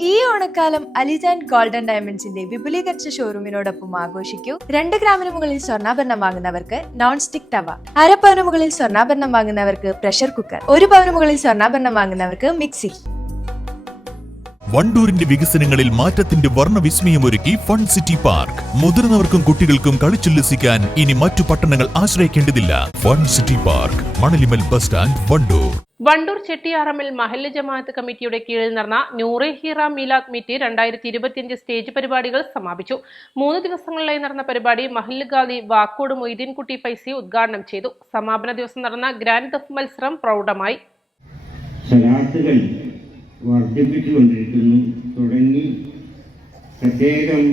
ഈ ഓണക്കാലം അലിജാൻ ഗോൾഡൻ ഡയമണ്ട്സിന്റെ വിപുലീകരിച്ച ഷോറൂമിനോടൊപ്പം ആഘോഷിക്കൂ. രണ്ട് ഗ്രാമിന് മുകളിൽ സ്വർണാഭരണം വാങ്ങുന്നവർക്ക് നോൺ സ്റ്റിക് തവ അര പവന് മുകളിൽ സ്വർണാഭരണം വാങ്ങുന്നവർക്ക് പ്രഷർ കുക്കർ ഒരു പവന് മുകളിൽ സ്വർണാഭരണം വാങ്ങുന്നവർക്ക് മിക്സി വണ്ടൂരിന്റെ വികസനങ്ങളിൽ മാറ്റത്തിന്റെ വർണവിസ്മയമൊരുക്കി ഫൺ സിറ്റി പാർക്ക് മുതിർന്നവർക്കും കുട്ടികൾക്കും കളിച്ചുല്ലസിക്കാൻ ഇനി മറ്റു പട്ടണങ്ങൾ ആശ്രയിക്കേണ്ടതില്ല. Fun city park Manalimal bus stand Wandoor. Wandoor ചെട്ടിയാറമ്മിൽ മഹല്ല് ജമാഅത്ത് കമ്മിറ്റിയുടെ കീഴിൽ നടന്ന നൂറെ ഹിറ മീലാദ് മീറ്റ് രണ്ടായിരത്തി ഇരുപത്തിയഞ്ച് സ്റ്റേജ് പരിപാടികൾ സമാപിച്ചു. മൂന്ന് ദിവസങ്ങളിലായി നടന്ന പരിപാടി മഹല്ല് ഗാലി വാക്കോട് മൊയ്തീൻകുട്ടി പൈസി ഉദ്ഘാടനം ചെയ്തു. സമാപന ദിവസം നടന്ന ഗ്രാൻഡ് ദഫ് മത്സരം പ്രൗഢമായി. വർദ്ധിപ്പിച്ചുകൊണ്ടിരിക്കുന്നു. തുടങ്ങി പ്രത്യേകം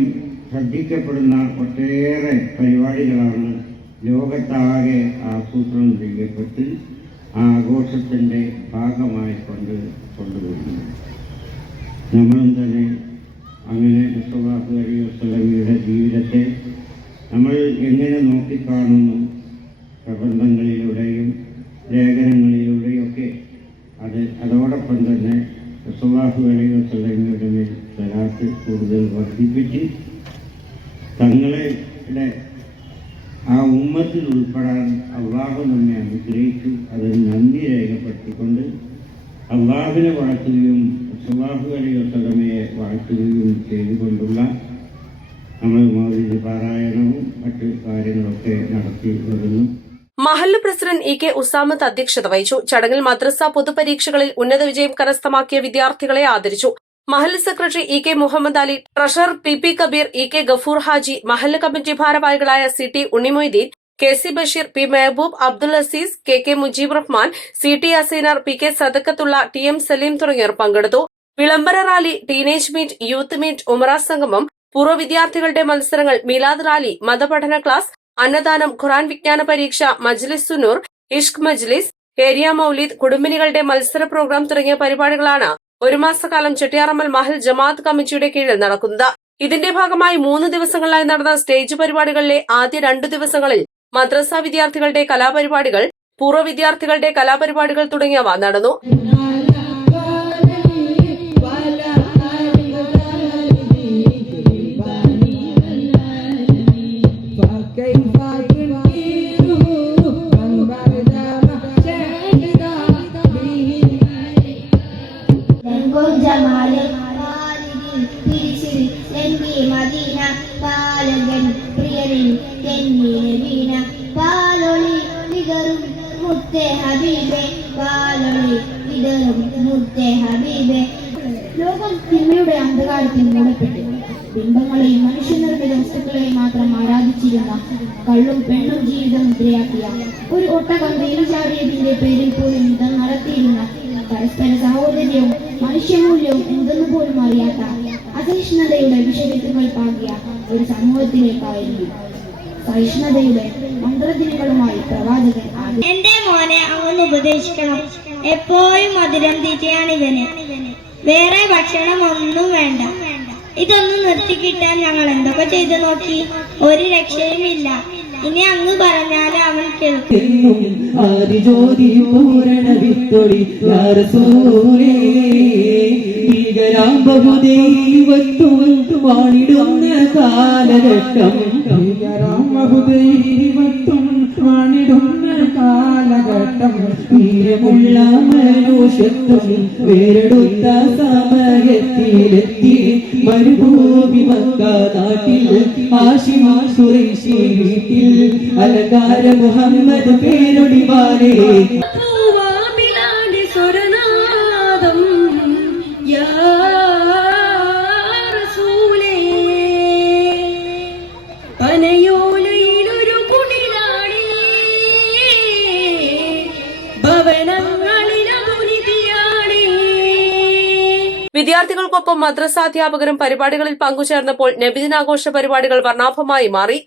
ശ്രദ്ധിക്കപ്പെടുന്ന ഒട്ടേറെ പരിപാടികളാണ് ലോകത്താകെ ആസൂത്രണം ചെയ്യപ്പെട്ട് ആഘോഷത്തിന്റെ ഭാഗമായി കൊണ്ട് കൊണ്ടുവരുന്നത് നമ്മളും തന്നെ ആ ഉമ്മത്തിൽ ഉൾപ്പെടാൻ അള്ളാഹു നമ്മെ അനുഗ്രഹിച്ചു. അതിന് നന്ദി രേഖപ്പെടുത്തിക്കൊണ്ട് അള്ളാഹുവിനെ വളർത്തുകയും സുബാഹു അലൈഹി വസല്ലമയെ വളർത്തുകയും ചെയ്തുകൊണ്ടുള്ള നമ്മൾ മോദി പാരായണവും മറ്റു കാര്യങ്ങളൊക്കെ നടത്തി വരുന്നു. മഹല്ല് പ്രസിഡന്റ് ഇ കെ ഉസാമത്ത് അധ്യക്ഷത വഹിച്ചു. ചടങ്ങിൽ മദ്രസ പൊതുപരീക്ഷകളിൽ ഉന്നത വിജയം കരസ്ഥമാക്കിയ വിദ്യാർത്ഥികളെ ആദരിച്ചു. മഹല്ല് secretary E K Muhammad Ali treasurer P P Kabeer E K Gafoor Haji മഹല്ല് കമ്മിറ്റി ഭാരവാഹികളായ C T Unnimoitheen K C Basheer P Mehaboob Abdul Azeez K K Mujeeb Rahman C T Aseenar P K Sadakkathulla T M Saleem തുടങ്ങിയവർ പങ്കെടുത്തു. വിളംബര rally teenage meet youth meet ഉമറ സംഗമം പൂർവ വിദ്യാർത്ഥികളുടെ മത്സരങ്ങൾ Milad rally മതപഠന class അന്നദാനം ഖുറാൻ വിജ്ഞാന പരീക്ഷ മജ്ലിസ് സുനൂർ ഇഷ്ക് മജ്ലിസ് ഏരിയ മൌലീദ് കുടുംബിനികളുടെ മത്സര പ്രോഗ്രാം തുടങ്ങിയ പരിപാടികളാണ് ഒരു മാസക്കാലം ചെട്ടിയാറമ്മൽ മഹൽ ജമാഅത്ത് കമ്മിറ്റിയുടെ കീഴിൽ നടക്കുന്നത്. ഇതിന്റെ ഭാഗമായി മൂന്ന് ദിവസങ്ങളിലായി നടന്ന സ്റ്റേജ് പരിപാടികളിലെ ആദ്യ രണ്ടു ദിവസങ്ങളിൽ മദ്രസ വിദ്യാർത്ഥികളുടെ കലാപരിപാടികൾ പൂർവ വിദ്യാർത്ഥികളുടെ കലാപരിപാടികൾ തുടങ്ങിയവ നടന്നു. മൂടപ്പെട്ടു ബിംബങ്ങളെയും മനുഷ്യനിർമ്മിത വസ്തുക്കളെയും മാത്രം ആരാധിച്ചിരുന്ന കള്ളും പെണ്ണും ജീവിതം മുദ്രയാക്കിയ ഒരു ഒട്ടകം ചാടിയതിന്റെ പേരിൽ പോലും യുദ്ധം നടത്തിയിരുന്ന പരസ്പര സഹോദര്യവും മനുഷ്യമൂല്യവും എന്തെന്ന് പോലും അറിയാത്ത അസഹിഷ്ണുതയുടെ വിഷവിത്തുകൾ പാകിയ ഒരു സമൂഹത്തിലേക്കായിരുന്നു. സഹിഷ്ണുതയുടെ മന്ത്രദിനങ്ങളുമായി പ്രവാചകൻ എന്റെ മോനെ അവന്ന് ഉപദേശിക്കണം. എപ്പോഴും മധുരം തീറ്റയാണ് വേറെ ഭക്ഷണം ഒന്നും വേണ്ട. ഇതൊന്നും നിർത്തി കിട്ടാൻ ഞങ്ങൾ എന്തൊക്കെ ചെയ്തു നോക്കി? ഒരു രക്ഷയുമില്ല. ഇനി അങ്ങ് പറഞ്ഞാലും അവൻ കേൾക്കും. ആദിജ്യോതി പൂരണ വാണിടുന്ന കാലഘട്ടം. ഭീകരാം ബഹുദൈവത്വം വാണിടുന്ന കാലഘട്ടം വീരമുള്ള മനുഷ്യത്വം വേറെടുത്ത സമയത്തിലെത്തി മരുഭൂമി മക്ക നാട്ടിൽ ആശിമാ സുരേഷി വീട്ടിൽ. അലങ്കാര മുഹമ്മദ് പേരൊടിവാരേ വിദ്യാർത്ഥികൾക്കൊപ്പം മദ്രസാധ്യാപകരും പരിപാടികളിൽ പങ്കുചേർന്നപ്പോൾ നബിദിനാഘോഷ പരിപാടികൾ വർണാഭമായി മാറി.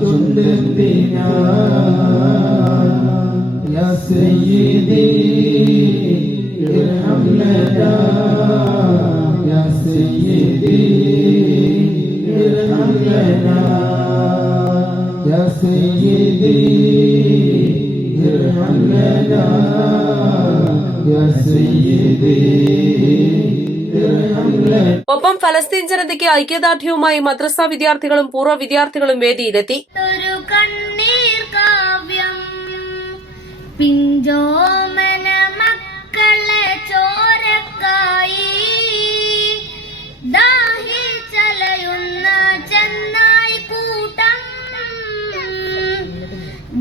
ചുണ്ടെന്തിനാ سيدي ارحم لنا يا سيدي ارحم لنا يا سيدي ارحم لنا يا سيدي ارحم لنا ഒപ്പം ഫലസ്തീൻ ജനതയ്ക്ക് ഐക്യദാർഢ്യവുമായി മദ്രസ വിദ്യാർത്ഥികളും പൂർവ്വ വിദ്യാർത്ഥികളും വേദിയിലെത്തി ഒരു കണ്ണീർ കാവ്യം പിഞ്ചോമന മക്കളെ ചോരക്കായി. ദാഹിച്ചലയുന്ന ചെന്നായി കൂട്ടം.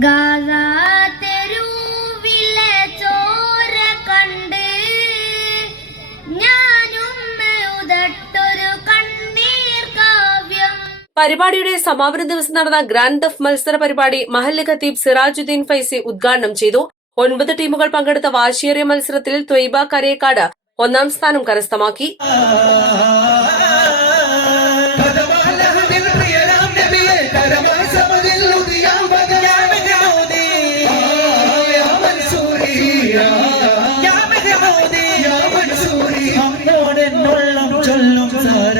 ഗാസ പരിപാടിയുടെ സമാപന ദിവസം നടന്ന ഗ്രാൻഡ് ദഫ് മത്സര പരിപാടി മഹല്ല് ഖത്തീബ് സിറാജുദ്ദീൻ ഫൈസി ഉദ്ഘാടനം ചെയ്തു ഒൻപത് ടീമുകൾ പങ്കെടുത്ത വാശിയേറിയ മത്സരത്തിൽ ത്വയ്ബ കരേക്കാട് ഒന്നാം സ്ഥാനം കരസ്ഥമാക്കി ചൊല്ലും സാര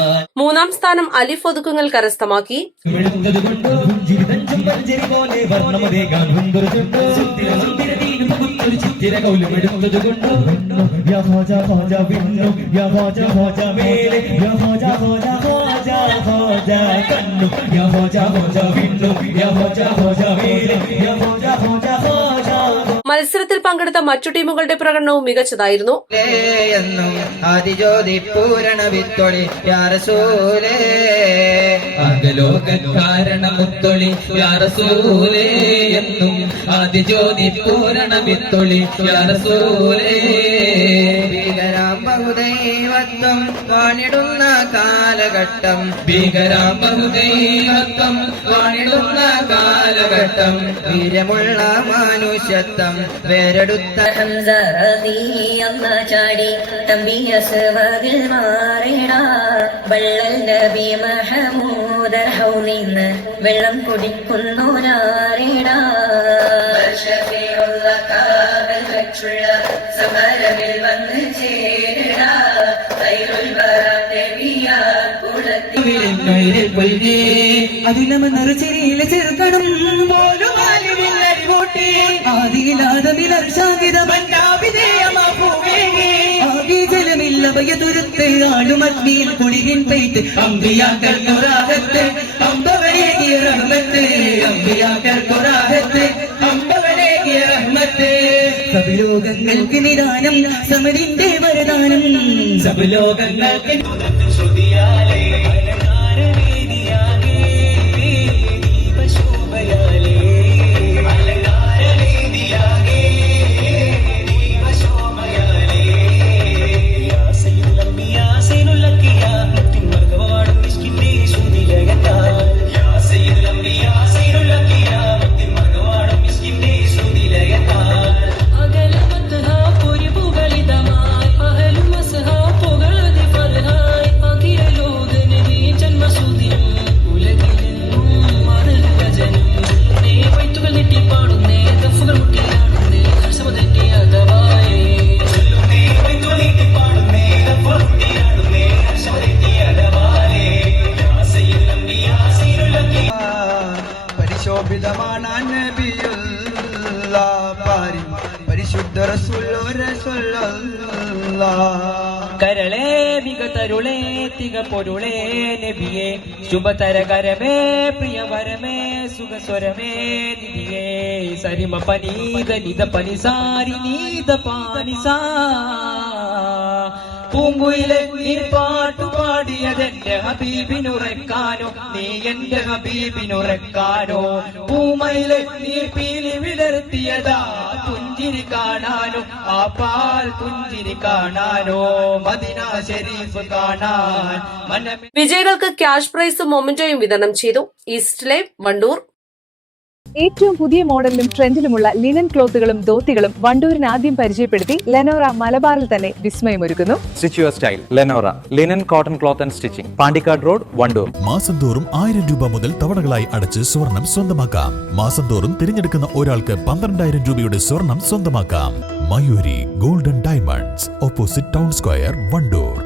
മൂന്നാം സ്ഥാനം അലിഫ് ഒതുക്കുങ്ങൽ കരസ്ഥമാക്കി കണ്ണു മത്സരത്തിൽ പങ്കെടുത്ത മറ്റു ടീമുകളുടെ പ്രകടനവും മികച്ചതായിരുന്നു എന്നും കാരണമുത്തൊളി യാറസൂലേ. എന്നും ആദിജ്യോതി പൂരണ വിത്തൊളി യാറസൂലേ. ബഹുദൈവത്വം കാണിടുന്ന കാലഘട്ടം. ഭീകരാം ബഹുദൈവത്വം കാണിടുന്ന കാലഘട്ടം. വീരമുള്ള മാനുഷ്യത്വം വേരെടുത്ത ചാടി തമ്പി അസ്വദിൽ മാറിട. വള്ളൽ നബി മഹമൂദർ നിന്ന് വെള്ളം കുടിക്കുന്നു നാറിട അതിലമെന്നൊരു നിറച്ചിരിയിലെ ചെറുക്കണം പോലും ആലിവില്ലരിവോട്ടെ ആദിയിലാദമിലർശാകിതമല്ലാവിധേയമാകെ ജലമില്ലഭയതുരുത്ത് ആളുമഗ്നിയിൽ കുളിരിൻ പെയ്ത്ത്. അമ്പിയാക്കൽ കൊറാകത്ത് അമ്പവരേകിയ റഹ്മത്ത്. അമ്പിയാക്കൽ കൊറാകത്ത് അമ്പവരേകിയ റഹ്മത്ത്. സബലോകങ്ങൾക്ക് നിദാനം. സമരിന്റെ വരദാനം. സബലോകങ്ങൾക്ക് ശ്രുതിയാലേ കരളേ മികതരുളേ തിക പൊരുളേ നബിയേ. ശുഭതരകരമേ പ്രിയവരമേ സുഖസ്വരമേ നിധിയേ. സരിമ പനീത നിത പനിസാരി നീത പാനിസാ പൂങ്കുയിലെ നീ പാട്ടു പാടിയതെന്റെ ഹബീബിനുറക്കാനോ നീ എന്റെ ഹബീബിനുറക്കാനോ. പൂമയിലെ നീ പീലി വിടർത്തിയതാ പുഞ്ചിരി കാണാനോ ആ പാൽ പുഞ്ചിരി കാണാനോ മദിന ഷെരീഫ് കാണാൻ വിജയികൾക്ക് ക്യാഷ് പ്രൈസും മൊമെന്റോയും വിതരണം ചെയ്തു. ഈസ്റ്റ് ലൈവ് വണ്ടൂർ ഏറ്റവും പുതിയ മോഡലിലും ട്രെൻഡിലുമുള്ള ലിനൻ ക്ലോത്തുകളും ധോത്തികളും വണ്ടൂരിന് ആദ്യം പരിചയപ്പെടുത്തി ലെനോറ മലബാറിൽ തന്നെ വിസ്മയമൊരുക്കുന്നു. Stitch your style Lenora linen cotton cloth and stitching Pandikkad road Wandoor മാസം തോറും ആയിരം രൂപ മുതൽ തവണകളായി അടച്ച് സ്വർണം സ്വന്തമാക്കാം. മാസം തോറും തിരഞ്ഞെടുക്കുന്ന ഒരാൾക്ക് പന്ത്രണ്ടായിരം രൂപയുടെ സ്വർണം സ്വന്തമാക്കാം. Mayoori golden diamonds opposite town square Wandoor